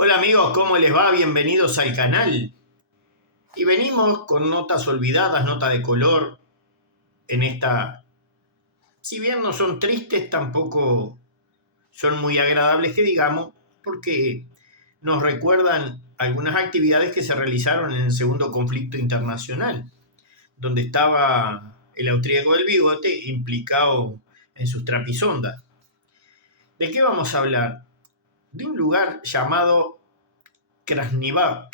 Hola amigos, ¿cómo les va? Bienvenidos al canal. Y venimos con notas olvidadas, nota de color en esta. Si bien no son tristes, tampoco son muy agradables que digamos, porque nos recuerdan algunas actividades que se realizaron en el segundo conflicto internacional, donde estaba el austríaco del bigote implicado en sus trapisondas. ¿De qué vamos a hablar? De un lugar llamado Krasnivor,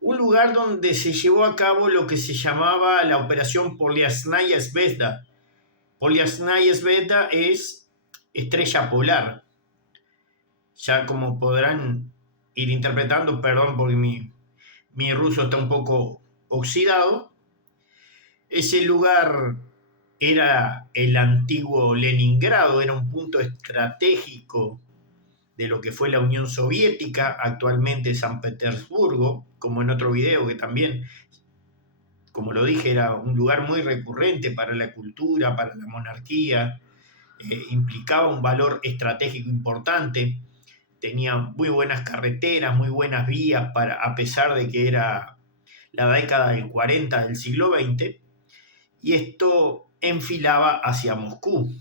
un lugar donde se llevó a cabo lo que se llamaba la operación Polyasnaya Zvezda. Polyasnaya Zvezda es estrella polar. Ya como podrán ir interpretando, perdón porque mi ruso está un poco oxidado, ese lugar era el antiguo Leningrado, era un punto estratégico de lo que fue la Unión Soviética, actualmente San Petersburgo, como en otro video que también, como lo dije, era un lugar muy recurrente para la cultura, para la monarquía, implicaba un valor estratégico importante, tenía muy buenas carreteras, muy buenas vías, a pesar de que era la década del 40 del siglo XX, y esto enfilaba hacia Moscú.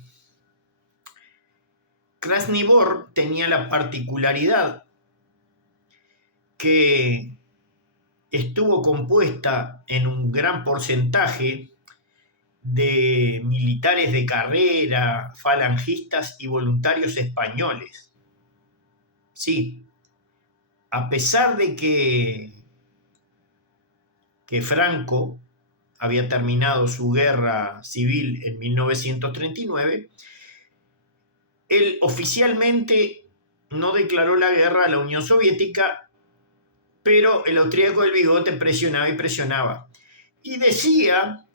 Krasnivor tenía la particularidad que estuvo compuesta en un gran porcentaje de militares de carrera, falangistas y voluntarios españoles. Sí, a pesar de que Franco había terminado su guerra civil en 1939, él oficialmente no declaró la guerra a la Unión Soviética, pero el austríaco del bigote presionaba y presionaba. Y decía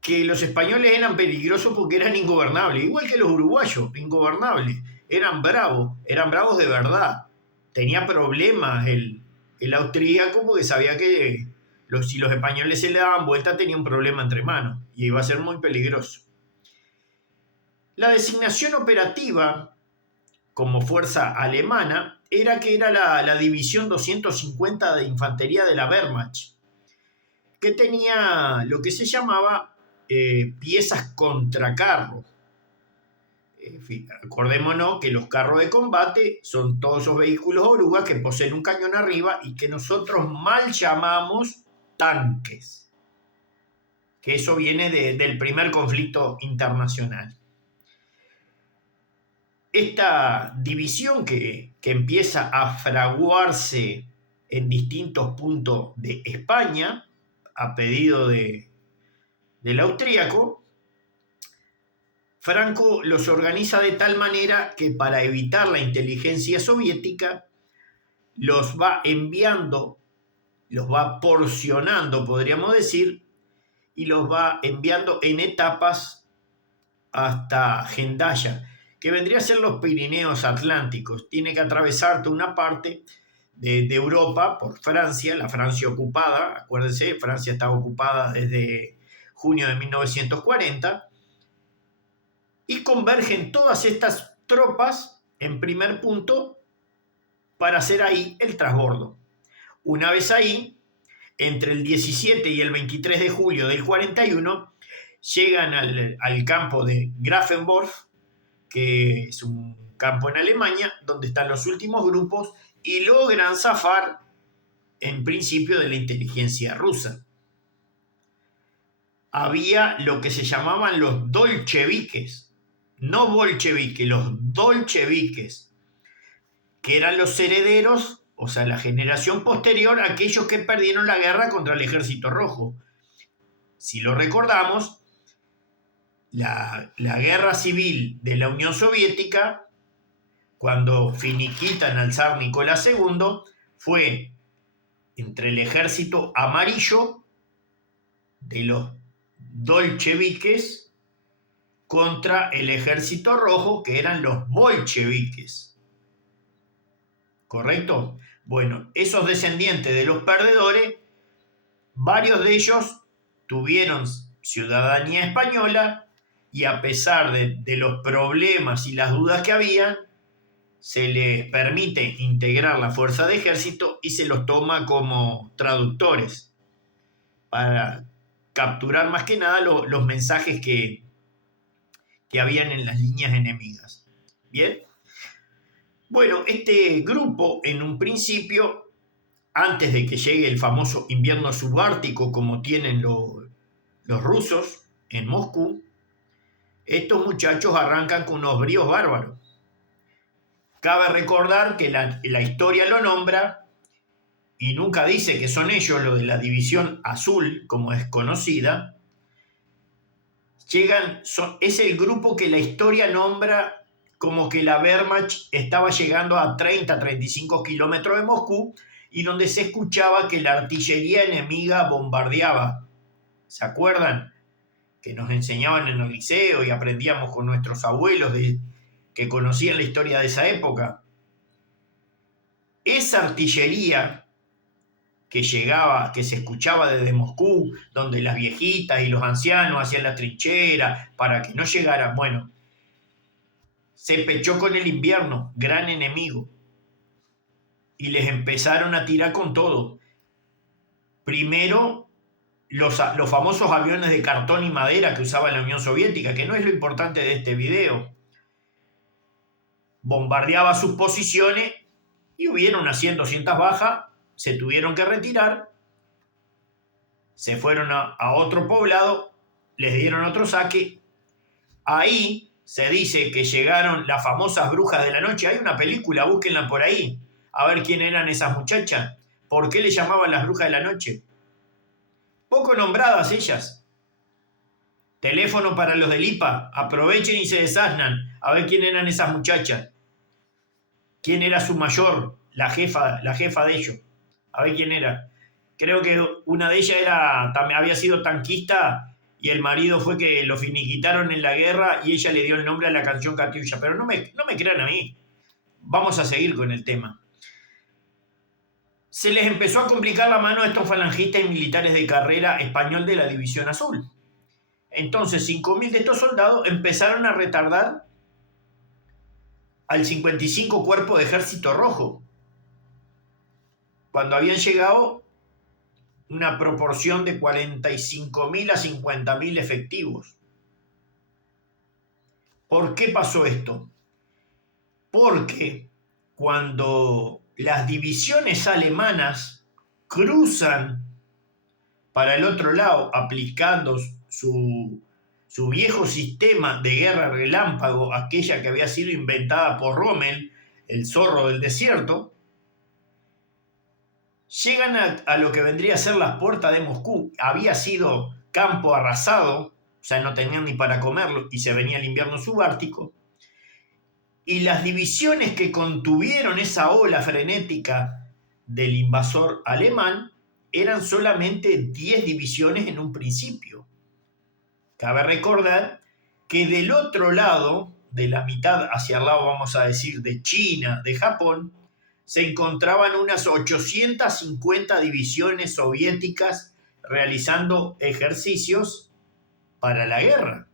que los españoles eran peligrosos porque eran ingobernables, igual que los uruguayos, ingobernables. Eran bravos de verdad. Tenía problemas el austríaco porque sabía que si los españoles se le daban vuelta tenía un problema entre manos y iba a ser muy peligroso. La designación operativa como fuerza alemana era que era la División 250 de Infantería de la Wehrmacht, que tenía lo que se llamaba piezas contra carro. Acordémonos que los carros de combate son todos esos vehículos orugas que poseen un cañón arriba y que nosotros mal llamamos tanques, que eso viene del primer conflicto internacional. Esta división que empieza a fraguarse en distintos puntos de España a pedido del austríaco, Franco los organiza de tal manera que para evitar la inteligencia soviética los va enviando, los va porcionando, podríamos decir, y los va enviando en etapas hasta Hendaya, que vendría a ser los Pirineos Atlánticos. Tiene que atravesar toda una parte de Europa por Francia, la Francia ocupada. Acuérdense, Francia estaba ocupada desde junio de 1940, y convergen todas estas tropas en primer punto para hacer ahí el transbordo. Una vez ahí, entre el 17 y el 23 de julio del 41, llegan al campo de Grafenwörth, que es un campo en Alemania, donde están los últimos grupos, y logran zafar en principio de la inteligencia rusa. Había lo que se llamaban los dolcheviques, no bolcheviques, los dolcheviques, que eran los herederos, o sea, la generación posterior a aquellos que perdieron la guerra contra el Ejército Rojo. Si lo recordamos, la guerra civil de la Unión Soviética, cuando finiquitan al zar Nicolás II, fue entre el ejército amarillo de los dolcheviques contra el ejército rojo, que eran los bolcheviques. ¿Correcto? Bueno, esos descendientes de los perdedores, varios de ellos tuvieron ciudadanía española, y a pesar de los problemas y las dudas que habían, se les permite integrar la fuerza de ejército y se los toma como traductores para capturar más que nada los mensajes que habían en las líneas enemigas. Bien. Bueno, este grupo en un principio, antes de que llegue el famoso invierno subártico como tienen los rusos en Moscú, estos muchachos arrancan con unos bríos bárbaros. Cabe recordar que la historia lo nombra y nunca dice que son ellos, los de la División Azul, como es conocida. Es el grupo que la historia nombra como que la Wehrmacht estaba llegando a 30-35 kilómetros de Moscú y donde se escuchaba que la artillería enemiga bombardeaba. ¿Se acuerdan? Que nos enseñaban en el liceo y aprendíamos con nuestros abuelos que conocían la historia de esa época. Esa artillería que llegaba, que se escuchaba desde Moscú, donde las viejitas y los ancianos hacían la trinchera para que no llegaran, bueno, se pechó con el invierno, gran enemigo, y les empezaron a tirar con todo. Primero, los famosos aviones de cartón y madera que usaba la Unión Soviética, que no es lo importante de este video. Bombardeaba sus posiciones y hubieron unas 100, 200 bajas, se tuvieron que retirar, se fueron a otro poblado, les dieron otro saque. Ahí se dice que llegaron las famosas brujas de la noche. Hay una película, búsquenla por ahí, a ver quién eran esas muchachas. ¿Por qué le llamaban las brujas de la noche? Poco nombradas ellas. Teléfono para los del IPA, aprovechen y se desasnan a ver quién eran esas muchachas. ¿Quién era su mayor? La jefa de ellos. A ver quién era. Creo que una de ellas había sido tanquista y el marido fue que lo finiquitaron en la guerra y ella le dio el nombre a la canción Katyusha. Pero no me crean a mí. Vamos a seguir con el tema. Se les empezó a complicar la mano a estos falangistas y militares de carrera español de la División Azul. Entonces 5.000 de estos soldados empezaron a retardar al 55 Cuerpo de Ejército Rojo, cuando habían llegado una proporción de 45.000 a 50.000 efectivos. ¿Por qué pasó esto? Porque cuando las divisiones alemanas cruzan para el otro lado aplicando su viejo sistema de guerra relámpago, aquella que había sido inventada por Rommel, el zorro del desierto, llegan a lo que vendría a ser las puertas de Moscú. Había sido campo arrasado, o sea, no tenían ni para comerlo y se venía el invierno subártico. Y las divisiones que contuvieron esa ola frenética del invasor alemán eran solamente 10 divisiones en un principio. Cabe recordar que del otro lado, de la mitad hacia el lado, vamos a decir, de China, de Japón, se encontraban unas 850 divisiones soviéticas realizando ejercicios para la guerra.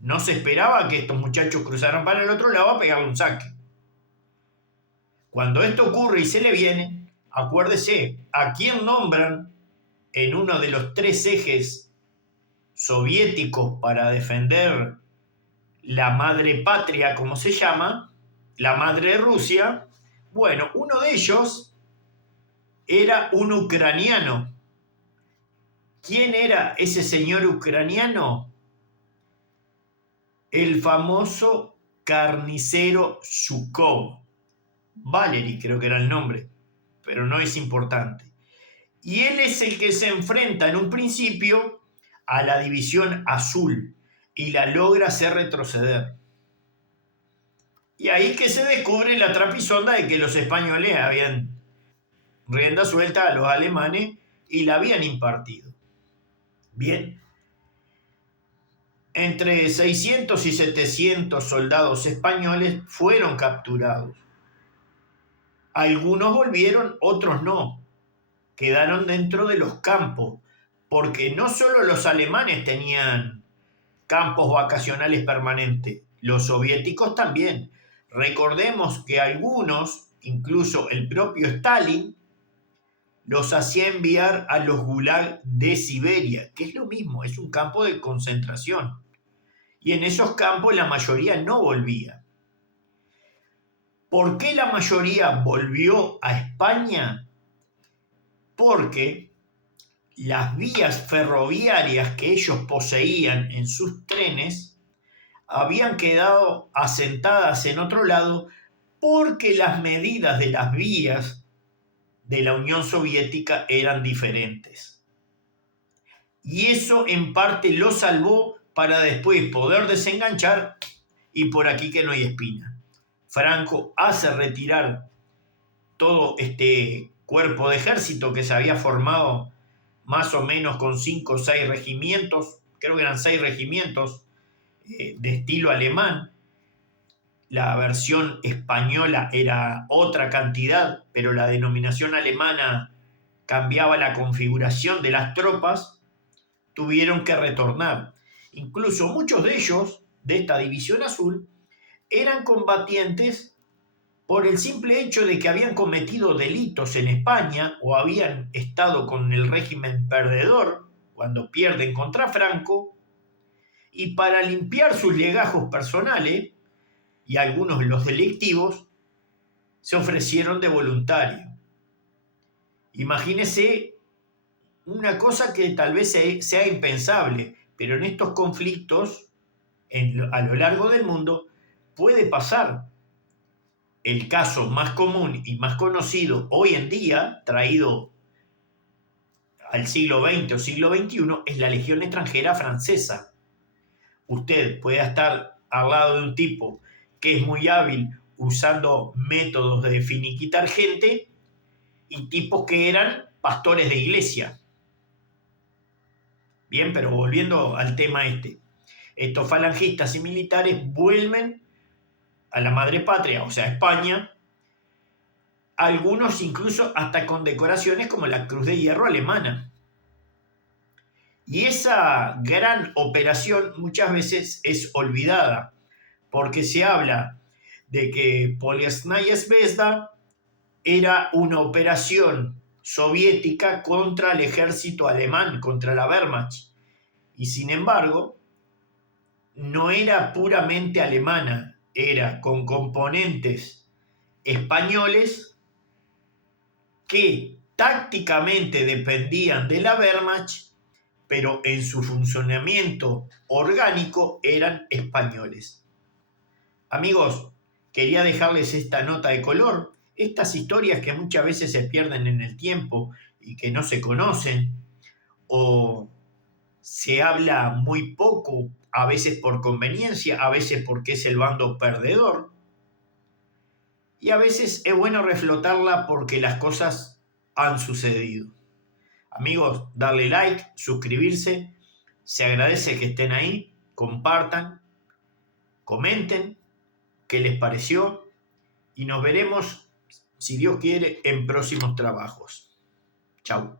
No se esperaba que estos muchachos cruzaran para el otro lado a pegarle un saque. Cuando esto ocurre y se le viene, acuérdese, ¿a quién nombran en uno de los 3 ejes soviéticos para defender la madre patria, como se llama, la madre de Rusia? Bueno, uno de ellos era un ucraniano. ¿Quién era ese señor ucraniano? El famoso carnicero Zhukov. Valery creo que era el nombre, pero no es importante. Y él es el que se enfrenta en un principio a la División Azul y la logra hacer retroceder. Y ahí que se descubre la trapisonda de que los españoles habían rienda suelta a los alemanes y la habían impartido. Bien. Entre 600 y 700 soldados españoles fueron capturados. Algunos volvieron, otros no. Quedaron dentro de los campos, porque no solo los alemanes tenían campos vacacionales permanentes, los soviéticos también. Recordemos que algunos, incluso el propio Stalin, los hacía enviar a los gulag de Siberia, que es lo mismo, es un campo de concentración. Y en esos campos la mayoría no volvía. ¿Por qué la mayoría volvió a España? Porque las vías ferroviarias que ellos poseían en sus trenes habían quedado asentadas en otro lado porque las medidas de las vías de la Unión Soviética eran diferentes. Y eso en parte lo salvó para después poder desenganchar y por aquí que no hay espina. Franco hace retirar todo este cuerpo de ejército que se había formado más o menos con 5 o 6 regimientos, creo que eran 6 regimientos de estilo alemán. La versión española era otra cantidad, pero la denominación alemana cambiaba la configuración de las tropas, tuvieron que retornar. Incluso muchos de ellos, de esta división azul, eran combatientes por el simple hecho de que habían cometido delitos en España o habían estado con el régimen perdedor cuando pierden contra Franco, y para limpiar sus legajos personales y algunos los delictivos, se ofrecieron de voluntario. Imagínese una cosa que tal vez sea impensable, pero en estos conflictos a lo largo del mundo puede pasar. El caso más común y más conocido hoy en día, traído al siglo XX o siglo XXI, es la Legión Extranjera Francesa. Usted puede estar al lado de un tipo que es muy hábil usando métodos de finiquitar gente y tipos que eran pastores de iglesia. Bien, pero volviendo al tema estos falangistas y militares vuelven a la madre patria, o sea, a España, algunos incluso hasta con decoraciones como la Cruz de Hierro alemana. Y esa gran operación muchas veces es olvidada, porque se habla de que Polesnaya Zvezda era una operación soviética contra el ejército alemán, contra la Wehrmacht. Y sin embargo, no era puramente alemana, era con componentes españoles que tácticamente dependían de la Wehrmacht, pero en su funcionamiento orgánico eran españoles. Amigos, quería dejarles esta nota de color, estas historias que muchas veces se pierden en el tiempo y que no se conocen, o se habla muy poco, a veces por conveniencia, a veces porque es el bando perdedor, y a veces es bueno reflotarla porque las cosas han sucedido. Amigos, darle like, suscribirse, se agradece que estén ahí, compartan, comenten qué les pareció y nos veremos, si Dios quiere, en próximos trabajos. Chau.